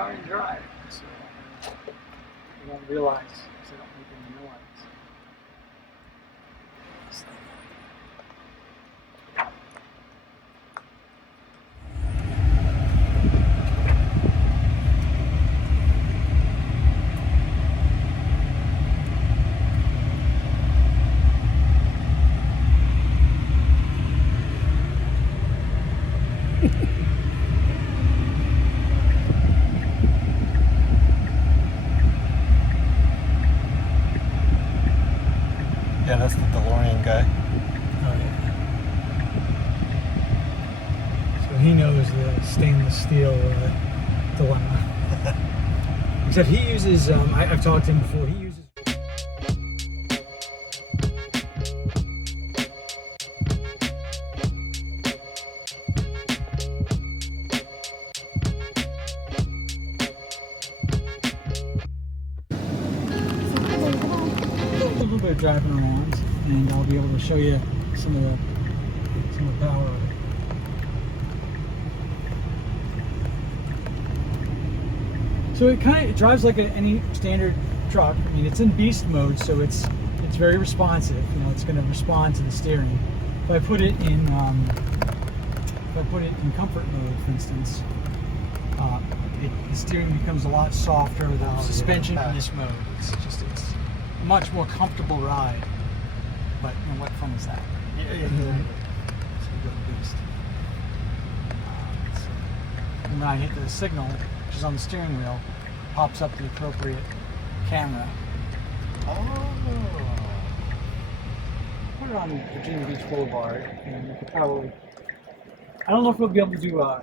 are in drive. So you don't realize they don't make any noise. Yeah, that's the DeLorean guy. Oh, yeah. So he knows the stainless steel dilemma. Except he uses, I've talked to him before, he uses... A little bit of driving around, and I'll be able to show you some of the power of it. So it drives like any standard truck. I mean, it's in beast mode, so it's very responsive. You know, it's going to respond to the steering. If I put it in comfort mode, for instance, the steering becomes a lot softer. The suspension in this mode, it's a much more comfortable ride. But you know, what fun is that? Yeah. So we go to beast. And when I hit the signal, which is on the steering wheel, pops up the appropriate camera. Oh. Put it on Virginia Beach Boulevard, and we could probably... I don't know if we'll be able to do a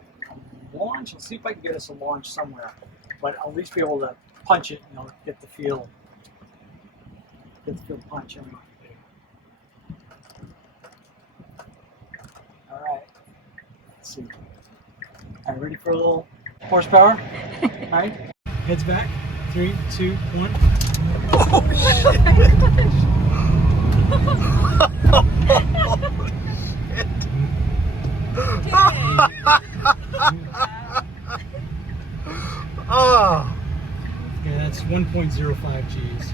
launch. I'll see if I can get us a launch somewhere, but I'll at least be able to punch it, you know, get the feel punch anyway. All right, let's see. All right, ready for a little horsepower? All right, heads back. 3, 2, 1. Oh shit! Oh. Yeah, that's 1.05 Gs.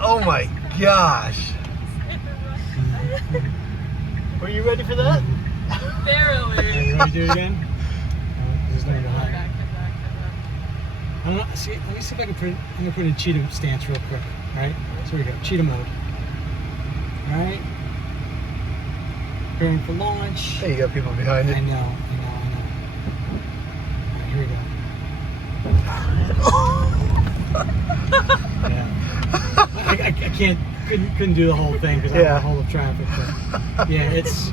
Oh my gosh! Were you ready for that? Barely. You ready to do it again? There's no behind. Back. I don't know, see, let me see if I can put it, I'm going to put it in cheetah stance real quick. Alright, so here we go, cheetah mode. Alright. Preparing for launch. Hey, you got people behind I it. know. Alright, here we go. Yeah. I couldn't do the whole thing because I have a whole of traffic. But yeah, it's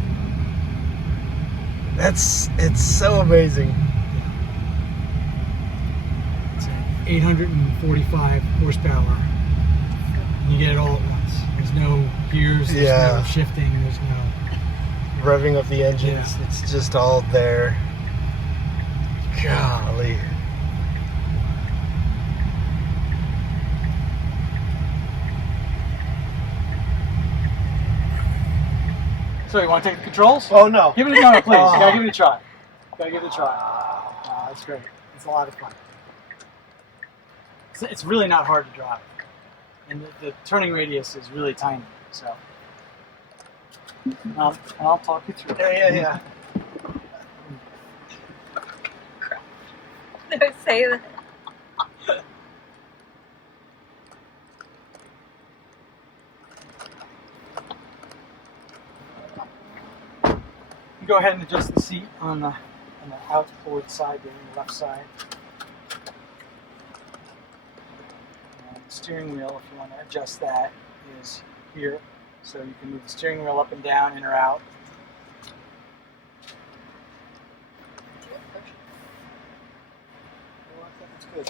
so amazing. It's 845 horsepower. You get it all at once. There's no gears, there's no shifting, there's no revving up the engines. Yeah. It's just all there. Golly. So you want to take the controls? Oh no. Give it a go, please. You gotta give it a try. Oh, that's great. It's a lot of fun. It's really not hard to drive. And the turning radius is really tiny. So I'll talk you through it. Yeah. No, say that. You go ahead and adjust the seat on the outboard side, the left side. And the steering wheel, if you want to adjust that, is here. So you can move the steering wheel up and down, in or out. That's good.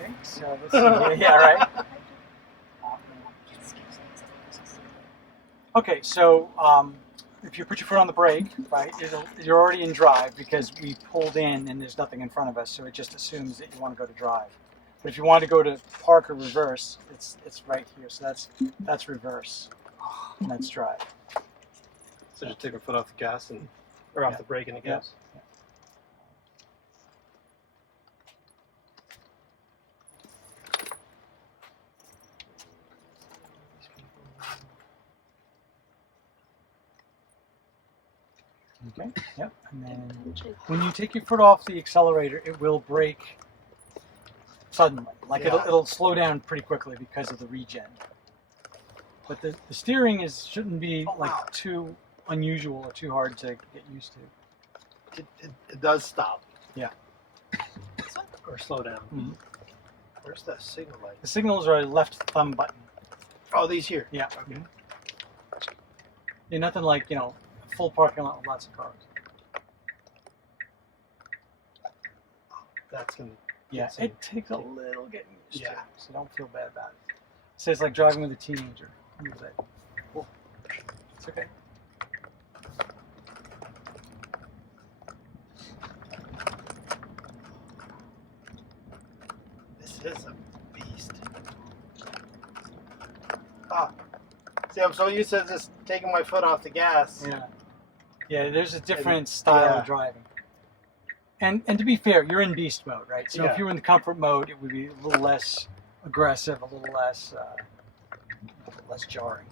Okay, so let's see. Yeah, right. Okay, so if you put your foot on the brake, right, you're already in drive because we pulled in and there's nothing in front of us, so it just assumes that you want to go to drive. But if you want to go to park or reverse, it's right here. So that's reverse, and that's drive. So just take our foot off the gas or off the brake and the gas. Yeah. Okay. Yep. And then when you take your foot off the accelerator, it will brake suddenly. Like Yeah. it'll slow down pretty quickly because of the regen. But the steering shouldn't be Oh, wow. too unusual or too hard to get used to. It does stop. Yeah. Or slow down. Mm-hmm. Where's that signal light? The signals are a left thumb button. Oh, these here. Yeah. Okay. Yeah, nothing like, a full parking lot with lots of cars. That's gonna. Yeah, Some- it takes a little getting used to, Yeah. so don't feel bad about it. So it's like driving with a teenager. A little bit. Cool. It's okay. This is a beast. Ah. See, I'm so used to just taking my foot off the gas. Yeah. Yeah, there's a different style yeah. of driving. And to be fair, you're in beast mode, right? So Yeah. if you were in the comfort mode, it would be a little less aggressive, a little less jarring.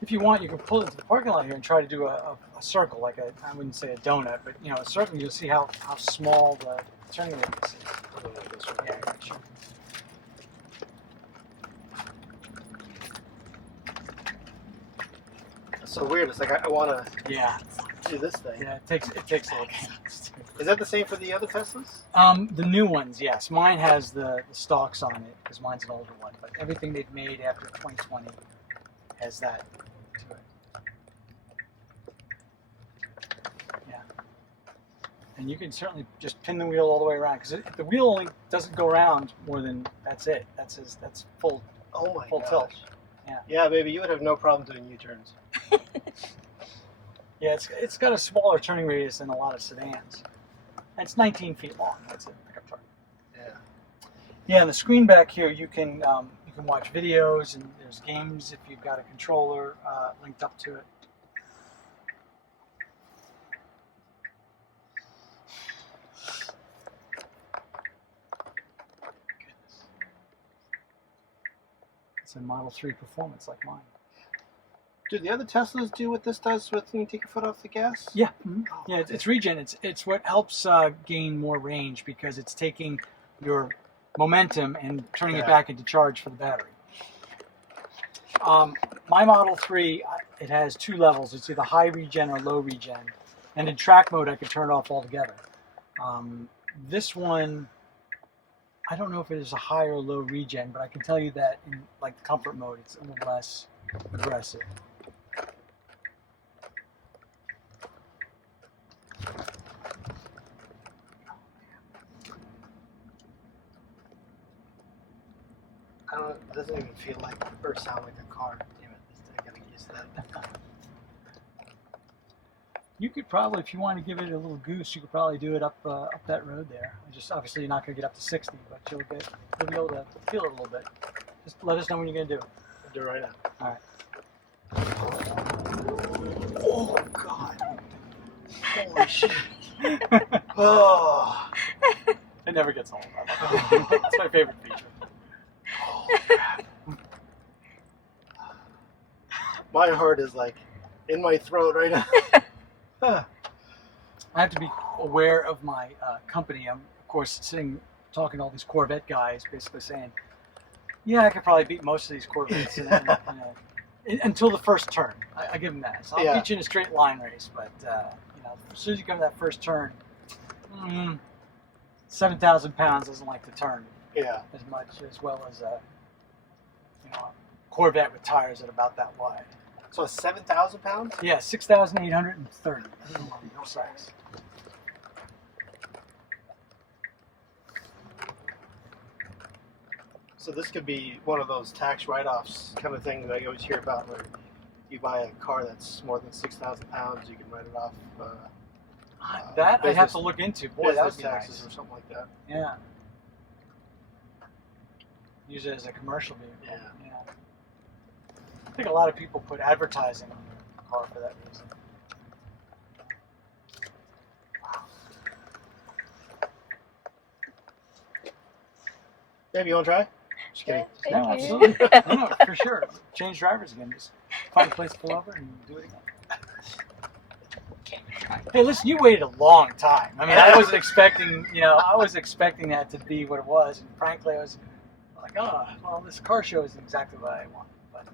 If you want, you can pull into the parking lot here and try to do a circle, like I wouldn't say a donut, but a circle. You'll see how small the turning radius is. Yeah, sure. It's so weird. It's like I want to Yeah, do this thing. yeah. It takes a little games. Is that the same for the other Teslas? The new ones, yes. Mine has the stalks on it because mine's an older one, but everything they've made after 2020 has that to it. Yeah. And you can certainly just pin the wheel all the way around because the wheel only doesn't go around more than that's it. That's full. Oh my Full gosh. tilt. Yeah. Yeah, baby, you would have no problem doing U-turns. Yeah, it's got a smaller turning radius than a lot of sedans. And it's 19 feet long. That's a pickup truck. Yeah. Yeah, and the screen back here, you can watch videos and there's games if you've got a controller linked up to it. Goodness. It's a Model 3 performance like mine. Do the other Teslas do what this does when you take your foot off the gas? Yeah, Oh, yeah. It's regen. It's what helps gain more range because it's taking your momentum and turning it Yeah. back into charge for the battery. My Model 3, it has two levels. It's either high regen or low regen, and in track mode, I could turn it off altogether. This one, I don't know if it is a high or low regen, but I can tell you that in like comfort mode, it's a little less aggressive. I don't. It doesn't even feel like or sound like a car. Damn it! I gotta get used to that. You could probably, if you want to give it a little goose, you could probably do it up that road there. Just obviously you're not going to get up to 60, but you'll be able to feel it a little bit. Just let us know when you're going to do it. I'll do it right now. All right. Oh God! Holy shit! Oh. It never gets old. It's my favorite feature. Oh crap! My heart is like in my throat right now. Huh. I have to be aware of my company. I'm, of course, talking to all these Corvette guys, basically saying, yeah, I could probably beat most of these Corvettes until the first turn. I give them that. So I'll Yeah. beat you in a straight line race, but as soon as you come to that first turn, 7,000 pounds doesn't like to turn Yeah. as much as well as a Corvette with tires that are about that wide. So 7,000 pounds? Yeah, 6,830. No size. So this could be one of those tax write-offs kind of thing that I always hear about, where you buy a car that's more than 6,000 pounds, you can write it off. That I'd have business- to look into. Boy, that business would be taxes nice. or something like that. Yeah. Use it as a commercial vehicle. Yeah. I think a lot of people put advertising on their car for that reason. Maybe you want to try? Just kidding. Thank No, you. absolutely. No, for sure. Change drivers again. Just find a place to pull over and do it again. Hey, listen, you waited a long time. I mean, I wasn't expecting, I was expecting that to be what it was. And frankly, I was like, oh, well, this car show is exactly what I wanted. But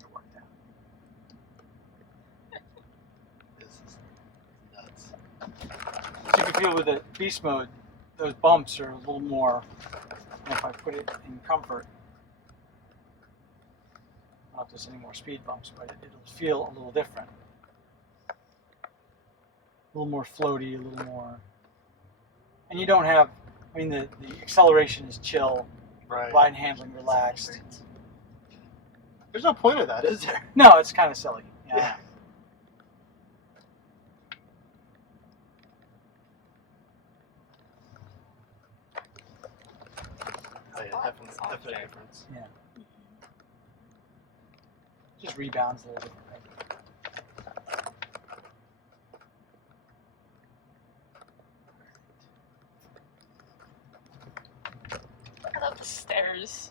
it worked out. This is nuts. As you can feel with the beast mode, those bumps are a little more, and if I put it in comfort, not just any more speed bumps, but it'll feel a little different. A little more floaty, a little more. And you don't have, the acceleration is chill, Right. ride handling relaxed. There's no point of that, is there? No, it's kind of silly. Yeah. Oh, yeah, definitely difference. Yeah. Just rebounds a little different. I love the stairs.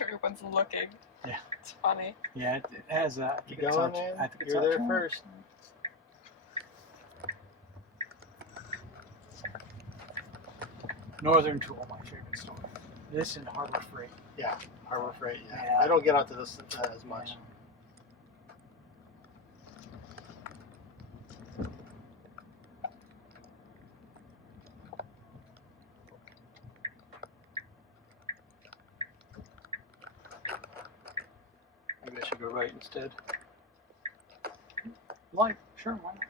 Everyone's looking. Yeah. It's funny. Yeah, it has a. You going, man? I think it's You're there optional. first. Northern Tool, my favorite store. This and Harbor Freight. Yeah, Harbor Freight. Yeah. Yeah. I don't get onto this as much. Yeah. Maybe I should go right instead. Like, sure, why not?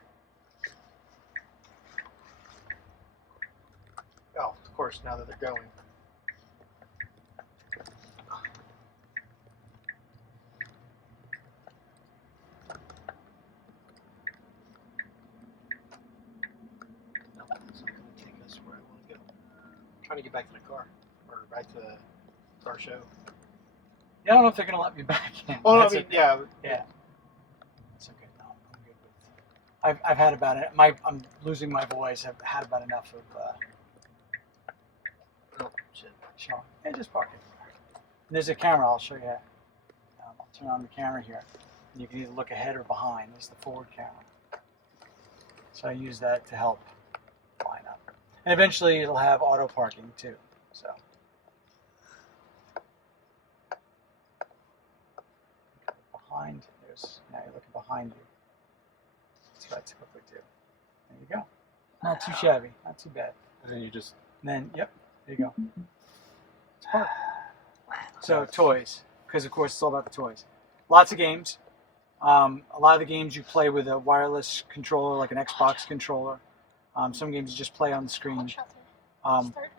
Oh, of course, now that they're going. No, it's not going to take us where I want to go. I'm trying to get back to the car. Or back to the car show. Yeah, I don't know if they're gonna let me back in. Oh, no, I That's mean, okay. yeah. Yeah. It's okay. No, I'm good with. I've had about it. I'm losing my voice. I've had about enough of. Oh, shit. Sean. Hey, just park it. And there's a camera. I'll show you. I'll turn on the camera here. And you can either look ahead or behind. This is the forward camera. So I use that to help line up. And eventually it'll have auto parking too. So. Behind, now you're looking behind you. That's what I typically do. There you go. Not too shabby, not too bad. And then you just. And then, yep, there you go. It's perfect. Wow. So toys, because of course it's all about the toys. Lots of games. A lot of the games you play with a wireless controller, like an Xbox controller. Some games you just play on the screen.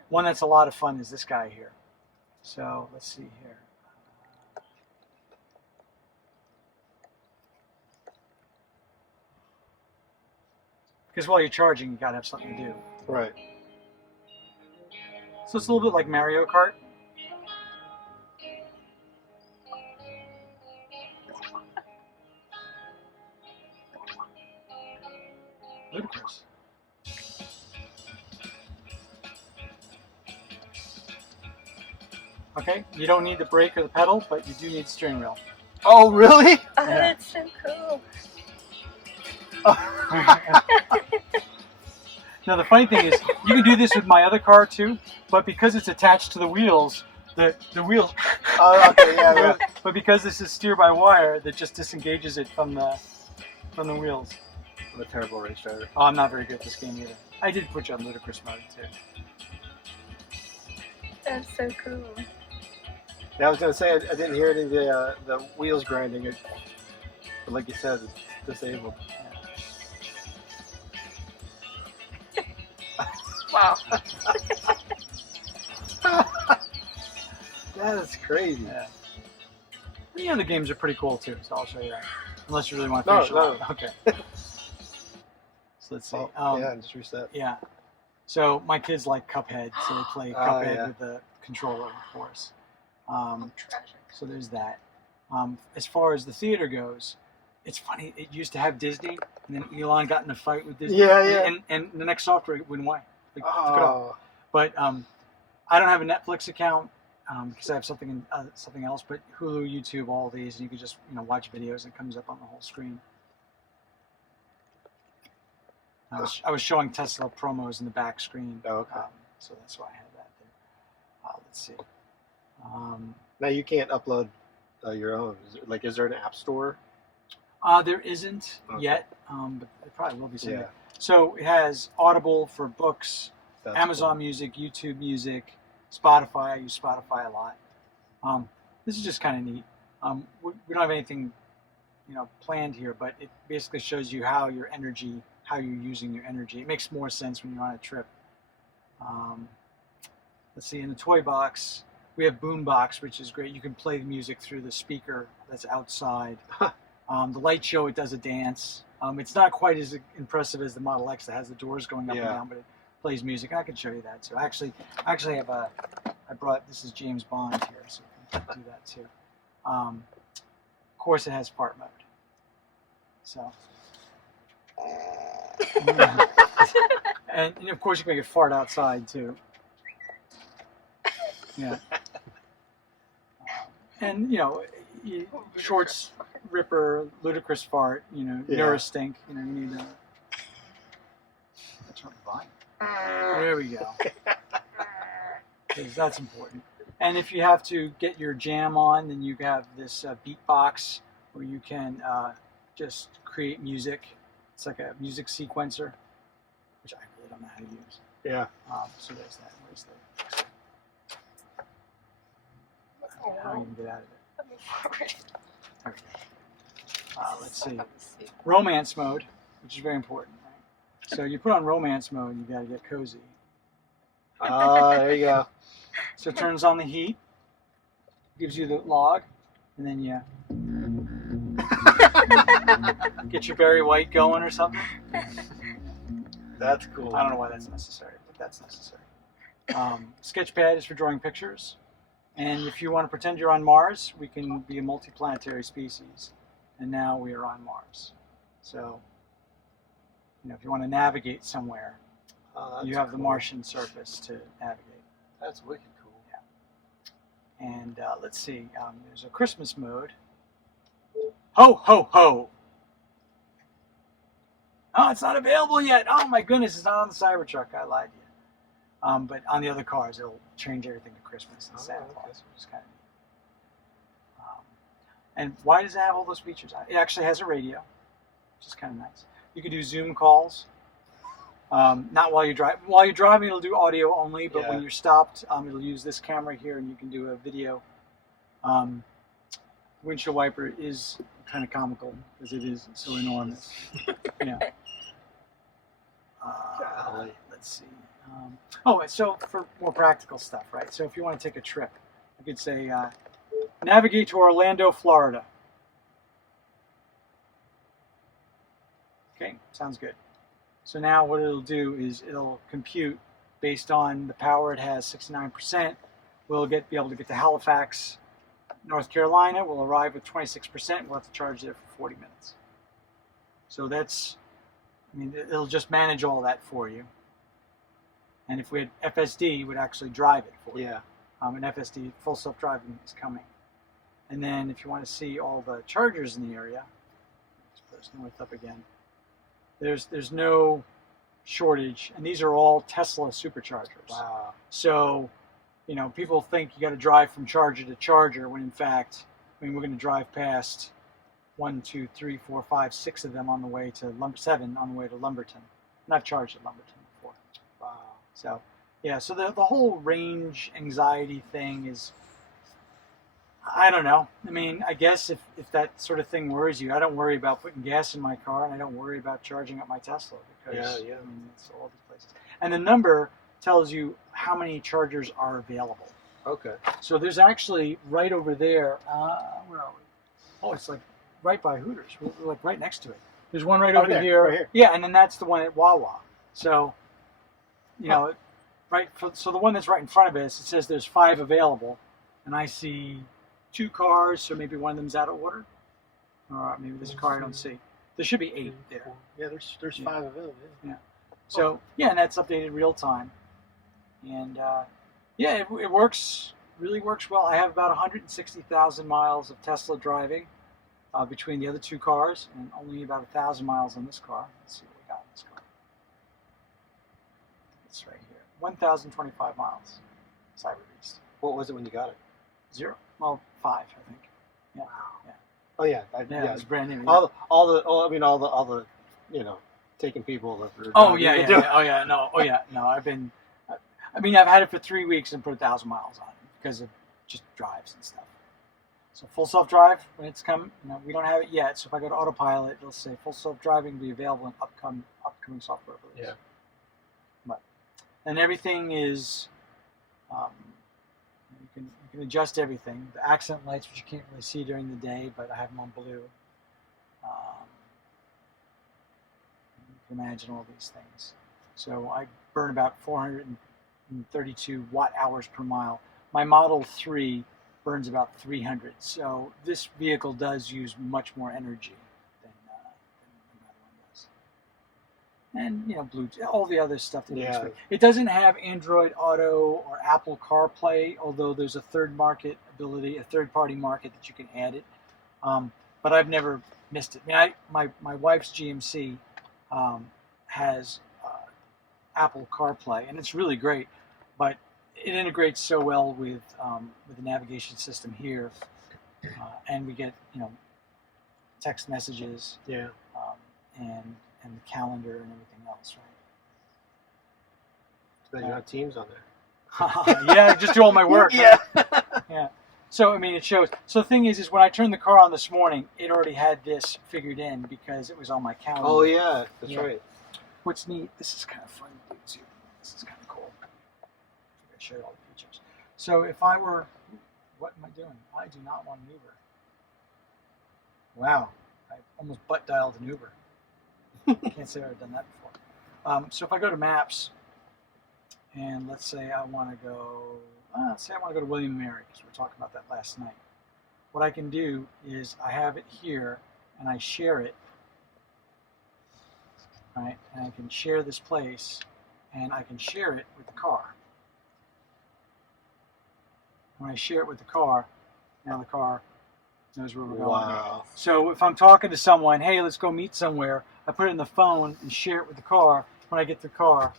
One that's a lot of fun is this guy here. So let's see here. Because while you're charging, you gotta have something to do. Right. So it's a little bit like Mario Kart. Ludicrous. Okay, you don't need the brake or the pedal, but you do need the steering wheel. Oh, really? Oh, Yeah. that's so cool. Now the funny thing is, you can do this with my other car too, but because it's attached to the wheels, the wheels. Oh, okay, yeah. But because this is steer by wire, that just disengages it from the wheels. I'm a terrible race driver. Oh, I'm not very good at this game either. I did put you on ludicrous mode too. That's so cool. Yeah, I was gonna say I didn't hear any of the wheels grinding. But like you said, it's disabled. Wow. That is crazy. Yeah. The other games are pretty cool too, so I'll show you that. Unless you really want to No, finish it no. up. Okay. So let's see. Oh, yeah, just reset. Yeah. So my kids like Cuphead, so they play Oh, Cuphead yeah. with the controller, of course. Treasure. So there's that. As far as the theater goes, it's funny. It used to have Disney, and then Elon got in a fight with Disney. Yeah, yeah. And the next software went away. Like, took it off. Oh, But I don't have a Netflix account because I have something else. But Hulu, YouTube, all these, and you can just watch videos and it comes up on the whole screen. I was showing Tesla promos in the back screen. Oh, okay. So that's why I had that there. Let's see. Now you can't upload your own. Is there an app store? There isn't yet, but it probably will be soon. Yeah. So it has Audible for books, That's Amazon Music, YouTube Music, Spotify. I use Spotify a lot. This is just kind of neat. We don't have anything, planned here, but it basically shows you how you're using your energy. It makes more sense when you're on a trip. Let's see. In the toy box, we have Boombox, which is great. You can play the music through the speaker that's outside. The light show, it does a dance. It's not quite as impressive as the Model X that has the doors going up and down, but it plays music. I can show you that. So actually have I brought, this is James Bond here, so we can do that too. Of course, it has fart mode. So, and of course you can make it fart outside too. Yeah. And shorts, ripper, ludicrous fart, neurostink, you need to turn the volume. There we go. 'Cause that's important. And if you have to get your jam on, then you have this beatbox where you can just create music. It's like a music sequencer, which I really don't know how to use. Yeah. So there's that. Where's the? How do you get out of it? There we go. Let's see. Romance mode, which is very important. Right? So you put on romance mode, you got to get cozy. There you go. So it turns on the heat, gives you the log, and then you get your Barry White going or something. That's cool. I don't know why that's necessary, but that's necessary. Sketchpad is for drawing pictures. And if you want to pretend you're on Mars, we can be a multiplanetary species. And now we are on Mars. So, if you want to navigate somewhere, you have the Martian surface to navigate. That's wicked cool. Yeah. And let's see, there's a Christmas mode. Ho, ho, ho! Oh, it's not available yet. Oh my goodness, it's not on the Cybertruck. I lied to you. But on the other cars, it'll change everything to Christmas and Santa Claus, which is kind of neat. And why does it have all those features? It actually has a radio, which is kind of nice. You can do Zoom calls. Not while you drive. While you're driving, it'll do audio only, but when you're stopped, it'll use this camera here, and you can do a video. Windshield wiper is kind of comical because it is so enormous. Yeah. Let's see. So for more practical stuff, right? So if you want to take a trip, you could say, navigate to Orlando, Florida. Okay, sounds good. So now what it'll do is it'll compute based on the power it has, 69%. We'll be able to get to Halifax, North Carolina. We'll arrive with 26%. We'll have to charge there for 40 minutes. So it'll just manage all that for you. And if we had FSD, it would actually drive it for you. Yeah. And FSD, full self-driving, is coming. And then if you want to see all the chargers in the area, let's put this north up again. There's no shortage, and these are all Tesla superchargers. Wow. So, people think you got to drive from charger to charger, when in fact, we're going to drive past 1, 2, 3, 4, 5, 6 of them on the way to 7 on the way to Lumberton. And I've charged at Lumberton before. Wow. So, yeah, so the whole range anxiety thing is, I don't know. I guess if that sort of thing worries you, I don't worry about putting gas in my car, and I don't worry about charging up my Tesla because it's all these places. And the number tells you how many chargers are available. Okay. So there's actually right over there. Where are we? Oh, it's like right by Hooters. We're like right next to it. There's one right over there, here. right here. Yeah, and then that's the one at Wawa. So, so the one that's right in front of us, it says there's 5 available, and I see 2 cars, so maybe one of them's out of order. Or maybe there's a car I don't see. There should be 8 there. Yeah, there's 5 available. Yeah. So, and that's updated real time. And Yeah, it works, really works well. I have about 160,000 miles of Tesla driving between the other two cars, and only about 1,000 miles on this car. Let's see what we got in this car. It's right here. 1,025 miles. Cyber Beast. What was it when you got it? 0. Well, 5, I think. Yeah. Wow. Yeah. Oh yeah, Yeah, it's brand new. Yeah. all the taking people that are Oh yeah, yeah. Oh yeah, no. Oh yeah, no. I've had it for 3 weeks and put 1,000 miles on it because of just drives and stuff. So full self-drive when it's coming. We don't have it yet. So if I go to autopilot, it'll say full self-driving will be available in upcoming software release. Yeah. And everything is, you can adjust everything. The accent lights, which you can't really see during the day, but I have them on blue. You can imagine all these things. So I burn about 432 watt hours per mile. My Model 3 burns about 300. So this vehicle does use much more energy than the other one does. And Bluetooth, all the other stuff that you expect. It doesn't have Android Auto or Apple CarPlay, although there's a third-party market that you can add it. But I've never missed it. My wife's GMC has Apple CarPlay, and it's really great, but it integrates so well with the navigation system here, and we get text messages, and the calendar and everything else, right? You have Teams on there. Yeah, I just do all my work. Yeah. Right? Yeah. So it shows. So the thing is when I turned the car on this morning, it already had this figured in because it was on my calendar. Oh yeah, that's right. What's neat? This is kind of fun to do too. This is kind of cool. I'm going to show you all the features. So if I were, what am I doing? I do not want an Uber. Wow, I almost butt dialed an Uber. Can't say I've done that before. So if I go to Maps, and let's say I want to go, to William and Mary, because we were talking about that last night. What I can do is I have it here, and I share it, right? And I can share this place, and I can share it with the car. When I share it with the car, now the car knows where we're going. Wow. So if I'm talking to someone, hey, let's go meet somewhere, I put it in the phone and share it with the car. When I get to the car,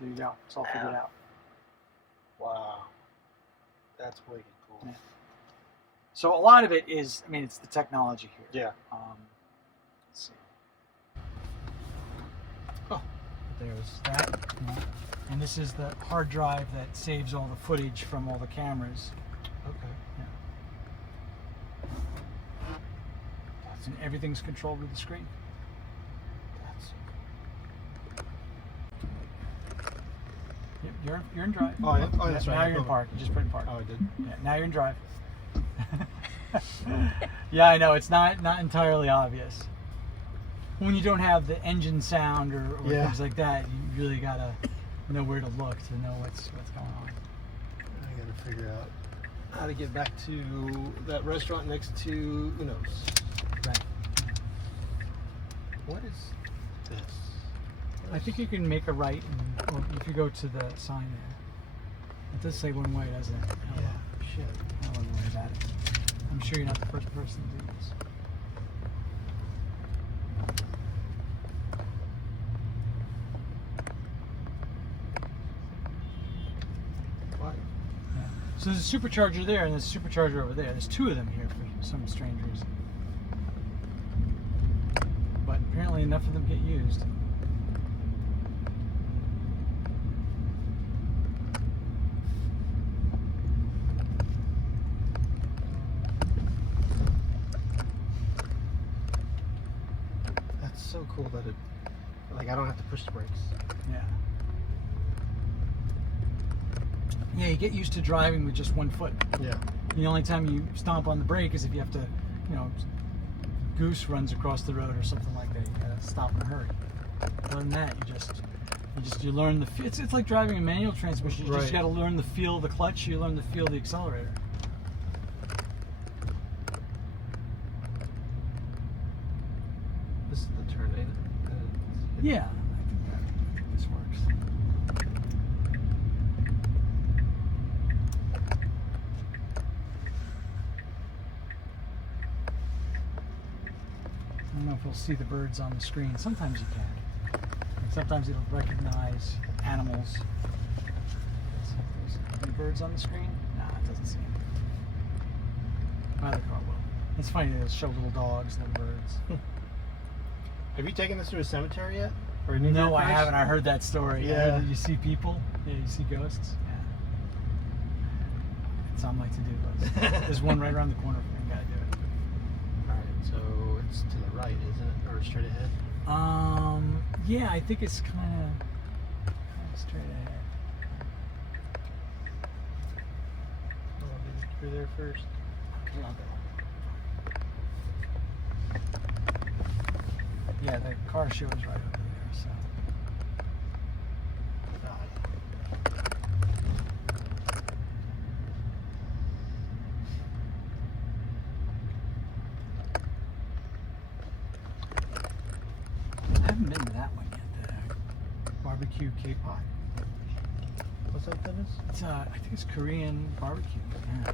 there you go. It's all figured out. Wow. That's wicked cool. Yeah. So a lot of it is, it's the technology here. Yeah. Let's see. Oh, there's that. Yeah. And this is the hard drive that saves all the footage from all the cameras. Okay. Yeah. And everything's controlled with the screen. You're in drive. Oh, yeah. Oh, that's right. Now you're in park. You just put in park. Oh, I did. Yeah, now you're in drive. Yeah, I know. It's not entirely obvious. When you don't have the engine sound or things like that, you really gotta know where to look to know what's going on. I gotta figure out how to get back to that restaurant next to Uno's. Right. What is this? I think you can make a right, or if you go to the sign there. It does say one way, doesn't it? Yeah. Shit. I wouldn't worry about it. I'm sure you're not the first person to do this. What? Yeah. So there's a supercharger there and there's a supercharger over there. There's two of them here for some strange reason. But apparently enough of them get used. So cool that I don't have to push the brakes. Yeah. Yeah, you get used to driving with just one foot. Yeah. The only time you stomp on the brake is if you have to, goose runs across the road or something like that. You gotta stop in a hurry. Other than that, you learn the. It's like driving a manual transmission. You just gotta learn the feel of the clutch. You learn the feel of the accelerator. This is the turn, ain't it? Yeah, I think this works. you'll see the birds on the screen. Sometimes you can. And sometimes it'll recognize animals. Let's see if there's any birds on the screen. Nah, it doesn't see any. Either car will. It's funny, they'll show little dogs, little birds. Have you taken this to a cemetery yet? Or No, I haven't. I heard that story. I heard Yeah. that you see people. Yeah, you see ghosts. Yeah. It's on my to-do list. There's one right around the corner from me. Gotta do it. Alright, so it's to the right, isn't it? Or straight ahead? Yeah, I think it's kind of straight ahead. Oh, you're there first. Okay, I'll go. Yeah, the car show is right over there. So. I haven't been to that one yet. The barbecue K-pop. What's that is? It's I think it's Korean barbecue. Yeah.